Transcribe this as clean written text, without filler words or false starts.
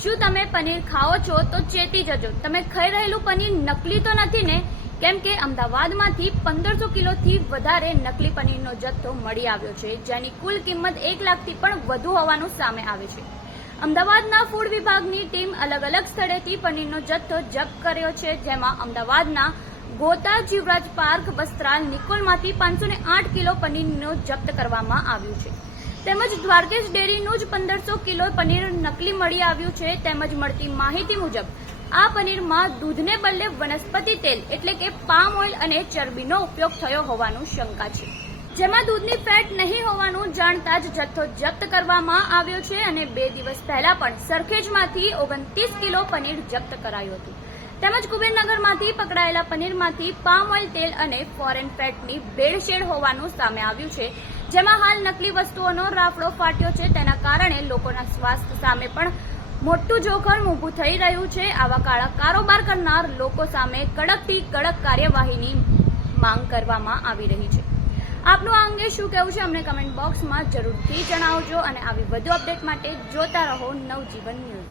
શું તમે પનીર ખાઓ છો તો ચેતી જજો, તમે ખાઈ રહેલું પનીર નકલી તો નથી ને? કેમ કે અમદાવાદમાંથી 1500 કિલોથી વધારે નકલી પનીરનો જથ્થો મળી આવ્યો છે, જેની કુલ કિંમત 1 લાખથી પણ વધુ હોવાનું સામે આવે છે। અમદાવાદના ફૂડ વિભાગની ટીમ અલગ અલગ સ્થળેથી પનીરનો જથ્થો જપ્ત કર્યો છે, જેમાં અમદાવાદના ગોતા, જીવરાજ પાર્ક, વસ્ત્રાલ, નિકોલમાંથી 508 કિલો પનીરનો જપ્ત કરવામાં આવ્યું છે। તેમજ દ્વારકેશ ડેરીનું જ 1500 કિલો પનીર નકલી મળી આવ્યું છે। તેમજ મળતી માહિતી મુજબ આ પનીરમાં દૂધને બદલે વનસ્પતિ તેલ એટલે કે પામ ઓઇલ અને ચરબીનો ઉપયોગ થયો હોવાનું શંકા છે, જેમાં દૂધની ફેટ નહીં હોવાનું જાણતા જ જથ્થો જપ્ત કરવામાં આવ્યો છે અને 2 દિવસ પહેલા પણ સરખેજમાંથી 29 કિલો પનીર જપ્ત કરાયું હતું। તેમજ કુબેરનગરમાંથી પકડાયેલા પનીરમાંથી પામ ઓઇલ તેલ અને ફોરેન ફેટની ભેળસેળ હોવાનું સામે આવ્યું છે, જેમાં હાલ નકલી વસ્તુઓનો રાફડો ફાટ્યો છે। તેના કારણે લોકોના સ્વાસ્થ્ય સામે પણ મોટું જોખમ ઊભું થઈ રહ્યું છે। આવા કાળા કારોબાર કરનાર લોકો સામે કડકથી કડક કાર્યવાહીની માંગ કરવામાં આવી રહી છે। આપનું આ અંગે શું કહેવું છે અમને કમેન્ટ બોક્સમાં જરૂરથી જણાવજો અને આવી વધુ અપડેટ માટે જોતા રહો નવજીવન ન્યૂઝ।